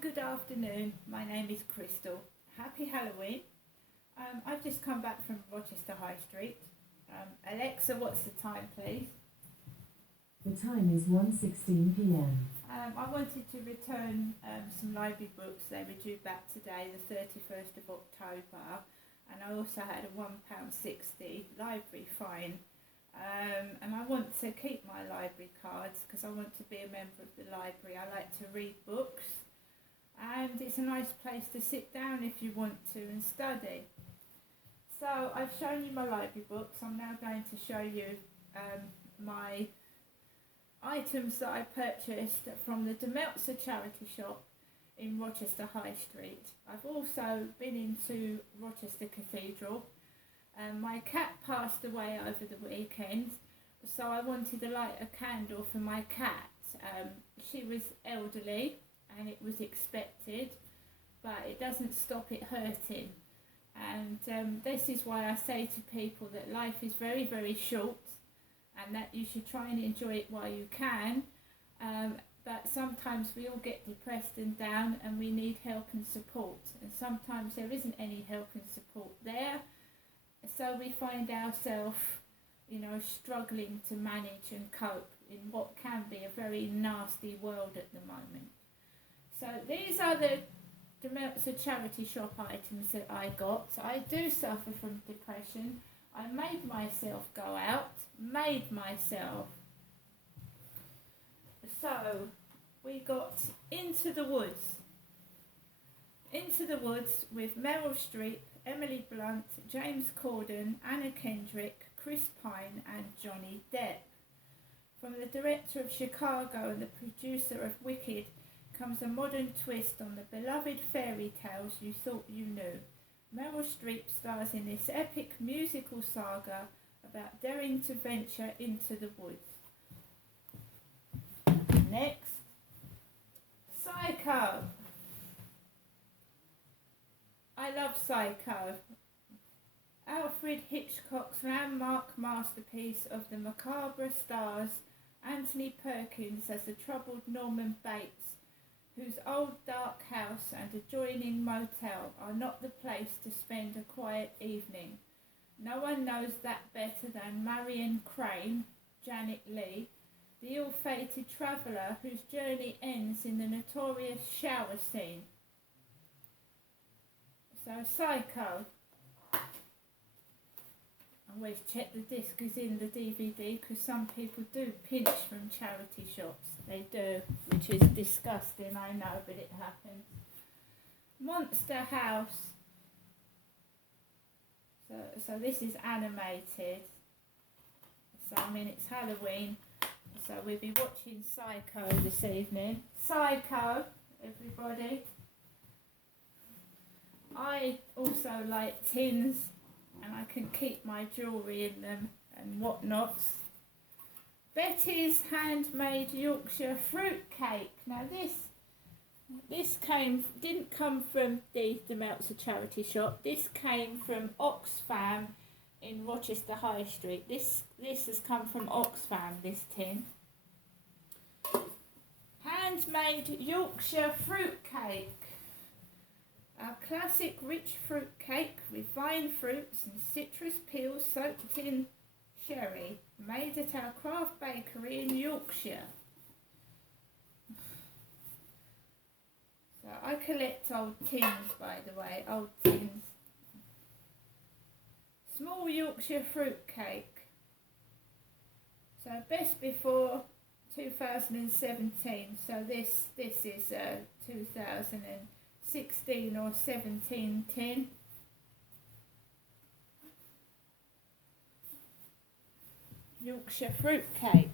good afternoon. My name is Crystal. Happy Halloween. I've just come back from Rochester High Street. Alexa, what's the time, please? The time is 1:16 p.m. I wanted to return some library books. They were due back today, the 31st of October. And I also had a £1.60 library fine. And I want to keep my library cards because I want to be a member of the library. I like to read books. And it's a nice place to sit down if you want to and study. So I've shown you my library books. I'm now going to show you my items that I purchased from the Demeltzer charity shop in Rochester High Street. I've also been into Rochester Cathedral. My cat passed away over the weekend, so I wanted to light a candle for my cat. She was elderly and it was expected, but it doesn't stop it hurting. And this is why I say to people that life is very, very short and that you should try and enjoy it while you can. But sometimes we all get depressed and down and we need help and support. And sometimes there isn't any help and support there. So we find ourselves, struggling to manage and cope in what can be a very nasty world at the moment. So these are the Demeltzer charity shop items that I got. I do suffer from depression. I made myself go out, So we got Into the Woods. Into the Woods with Meryl Streep, Emily Blunt, James Corden, Anna Kendrick, Chris Pine and Johnny Depp. From the director of Chicago and the producer of Wicked comes a modern twist on the beloved fairy tales you thought you knew. Meryl Streep stars in this epic musical saga about daring to venture into the woods. Next, Psycho. I love Psycho. Alfred Hitchcock's landmark masterpiece of the macabre stars Anthony Perkins as the troubled Norman Bates, whose old dark house and adjoining motel are not the place to spend a quiet evening. No one knows that better than Marion Crane, Janet Leigh, the ill-fated traveller whose journey ends in the notorious shower scene. So Psycho. I always check the disc is in the DVD because some people do pinch from charity shops. They do, which is disgusting, I know, but it happens. Monster House. So this is animated. So it's Halloween. So we'll be watching Psycho this evening. Psycho, everybody. I also like tins, and I can keep my jewellery in them and whatnots. Betty's handmade Yorkshire fruit cake. Now this didn't come from the Demeltzer charity shop. This came from Oxfam in Rochester High Street. This has come from Oxfam, this tin. Handmade Yorkshire fruit cake. Our classic rich fruit cake with vine fruits and citrus peels soaked in sherry, made at our craft bakery in Yorkshire. So I collect old tins, by the way, old tins. Small Yorkshire fruit cake. So best before 2017. So this is 2016 or 17 tin. Yorkshire fruit cake.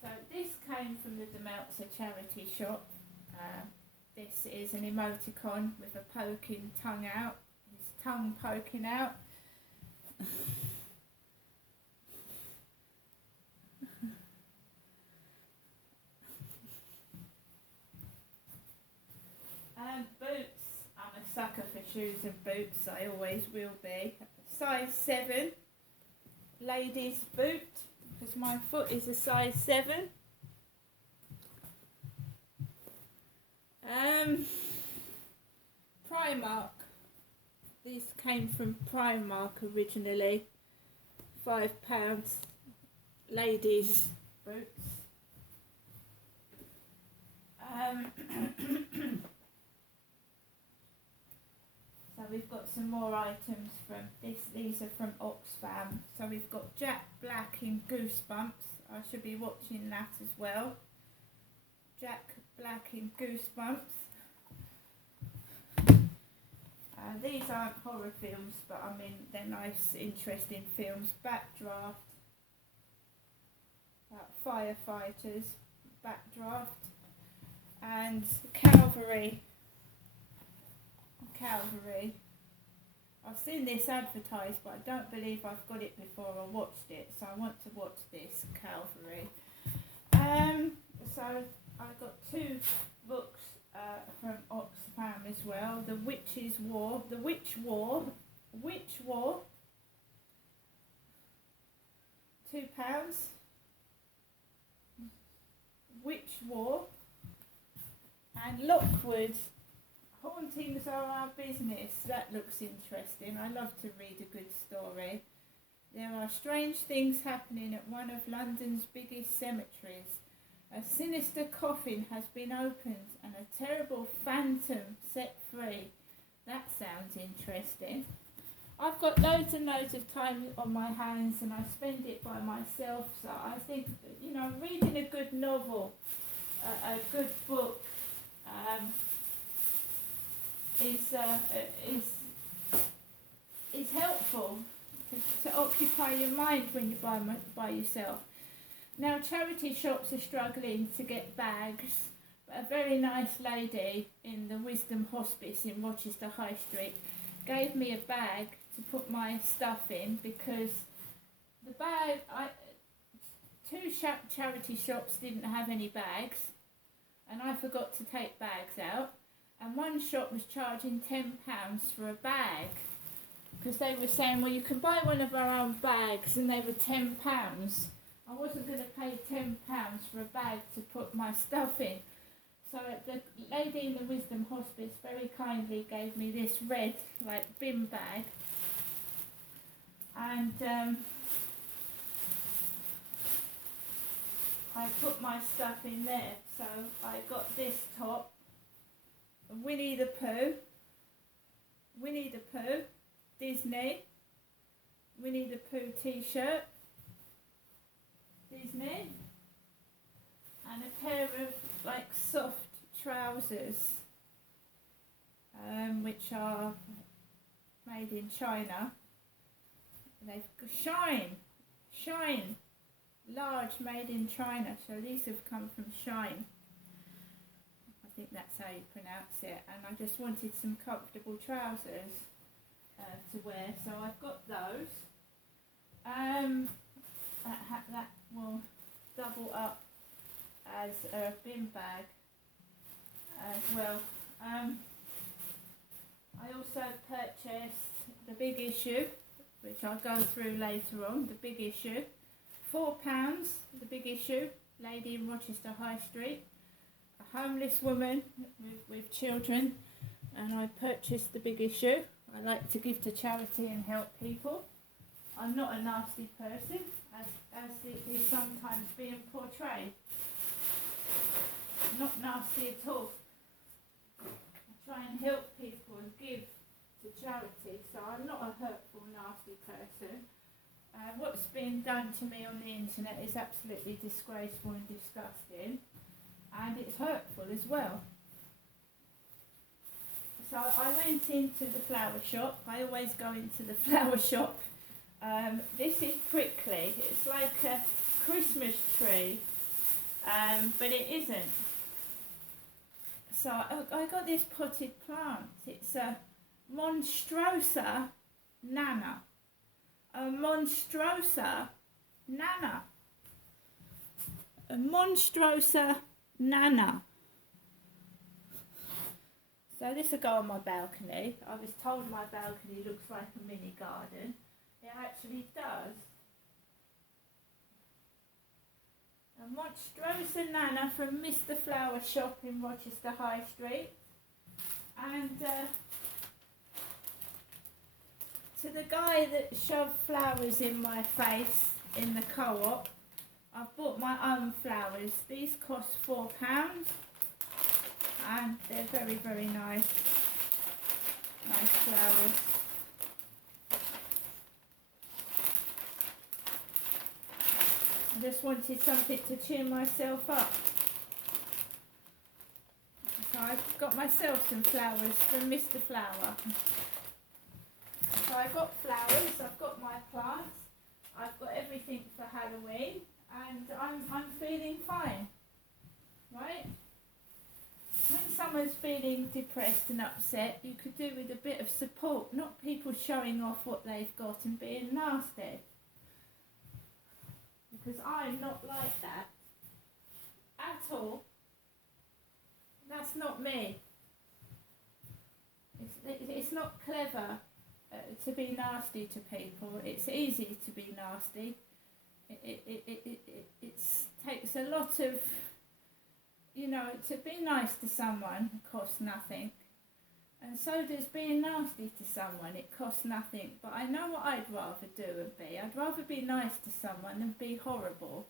So this came from the Demeltzer charity shop. This is an emoticon with a poking tongue out. His tongue poking out. Boots. I'm a sucker for shoes and boots. I always will be. Size 7. Ladies boot. Because my foot is a size 7. Primark. These came from Primark originally. £5 ladies boots. So we've got some more items from this. These are from Oxfam. So we've got Jack Black in Goosebumps. I should be watching that as well. Jack Black in Goosebumps. These aren't horror films, but I mean they're nice, interesting films. Backdraft. About firefighters. Backdraft. And Calvary. I've seen this advertised, but I don't believe I've got it before I watched it, so I want to watch this, Calvary. So I've got 2 books from Oxfam as well. The Witch War, £2. Witch War. And Lockwood, Hauntings Are Our Business. That looks interesting. I love to read a good story. There are strange things happening at one of London's biggest cemeteries. A sinister coffin has been opened and a terrible phantom set free. That sounds interesting. I've got loads and loads of time on my hands and I spend it by myself, so I think, you know, reading a good novel, a good book, is helpful to occupy your mind when you're by yourself. Now, charity shops are struggling to get bags, but a very nice lady in the Wisdom Hospice in Rochester High Street gave me a bag to put my stuff in, because the bag, two charity shops didn't have any bags, and I forgot to take bags out, and one shop was charging £10 for a bag, because they were saying, well, you can buy one of our own bags, and they were £10. I wasn't going to pay £10 for a bag to put my stuff in. So the lady in the Wisdom Hospice very kindly gave me this red, bin bag. And I put my stuff in there. So I got this top, Winnie the Pooh, Disney, Winnie the Pooh t-shirt, Disney, and a pair of soft trousers, which are made in China. They've Shine, large, made in China. So these have come from Shine. I think that's how you pronounce it. And I just wanted some comfortable trousers to wear, so I've got those. That will double up as a bin bag as well. I also purchased the big issue, which I'll go through later on. The big issue, £4, the big issue, lady in Rochester High Street, a homeless woman with children, and I purchased the big issue. I like to give to charity and help people. I'm not a nasty person, as it is sometimes being portrayed. Not nasty at all. I try and help people and give to charity, so I'm not a hurtful, nasty person. What's been done to me on the internet is absolutely disgraceful and disgusting, and it's hurtful as well. So I went into the flower shop. I always go into the flower shop. This is prickly. It's like a Christmas tree, but it isn't. So I got this potted plant. It's a Monstrosa Nana. A Monstrosa Nana. A Monstrosa Nana. So this will go on my balcony. I was told my balcony looks like a mini garden. It actually does. A Monstrous Nana from Mr. Flower Shop in Rochester High Street. And to the guy that shoved flowers in my face in the co-op, I've bought my own flowers. These cost £4 and they're very, very nice. Nice flowers. I just wanted something to cheer myself up. So I've got myself some flowers from Mr. Flower. So I've got flowers, I've got my plants, I've got everything for Halloween, and I'm feeling fine, right? When someone's feeling depressed and upset, you could do with a bit of support, not people showing off what they've got and being nasty. Because I'm not like that at all. That's not me. It's not clever to be nasty to people. It's easy to be nasty. It takes a lot of, you know, to be nice to someone costs nothing. And so does being nasty to someone, it costs nothing. But I know what I'd rather do and be. I'd rather be nice to someone than be horrible.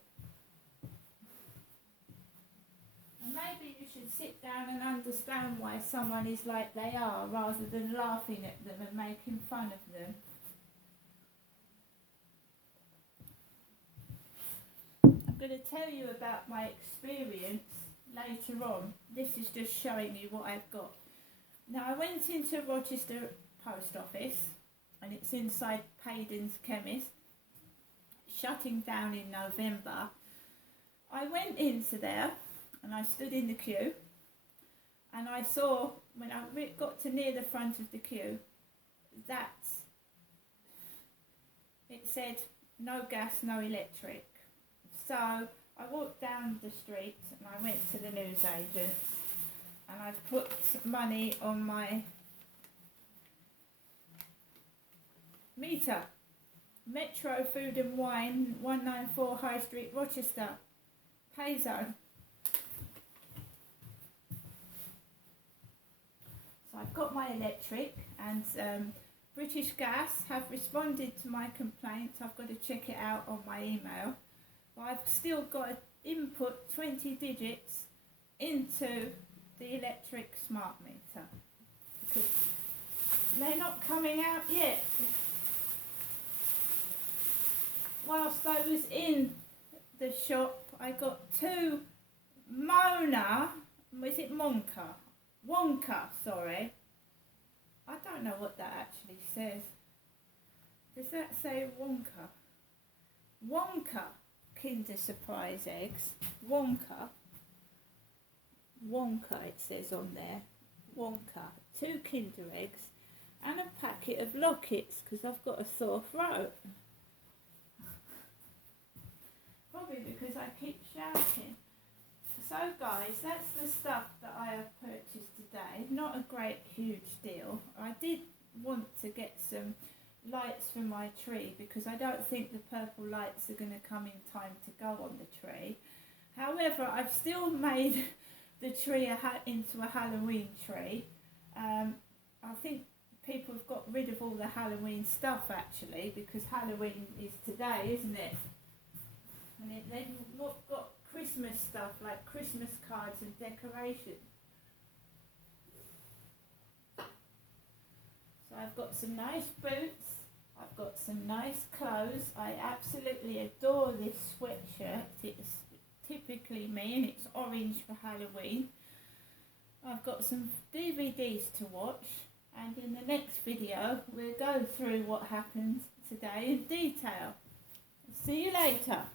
And maybe you should sit down and understand why someone is like they are, rather than laughing at them and making fun of them. I'm going to tell you about my experience later on. This is just showing you what I've got. Now, I went into Rochester Post Office, and it's inside Payden's Chemist, shutting down in November. I went into there, and I stood in the queue, and I saw, when I got to near the front of the queue, that it said, no gas, no electric. So I walked down the street, and I went to the newsagents, and I've put money on my meter. Metro Food and Wine, 194 High Street, Rochester. Pay zone. So I've got my electric, and British Gas have responded to my complaint. I've got to check it out on my email. But I've still got to input 20 digits into the electric smart meter because they're not coming out yet. Whilst I was in the shop, I got two Wonka, sorry. I don't know what that actually says. Does that say Wonka? Wonka Kinder Surprise eggs. Wonka, it says on there. Wonka. 2 Kinder eggs and a packet of lockets because I've got a sore throat. Probably because I keep shouting. So guys, that's the stuff that I have purchased today. Not a great huge deal. I did want to get some lights for my tree because I don't think the purple lights are going to come in time to go on the tree. However, I've still made the tree into a Halloween tree. I think people have got rid of all the Halloween stuff actually because Halloween is today, isn't it? And they've got Christmas stuff like Christmas cards and decorations. So I've got some nice boots, I've got some nice clothes. I absolutely adore this sweatshirt. It's typically me and it's orange for Halloween. I've got some DVDs to watch, and in the next video we'll go through what happened today in detail. See you later.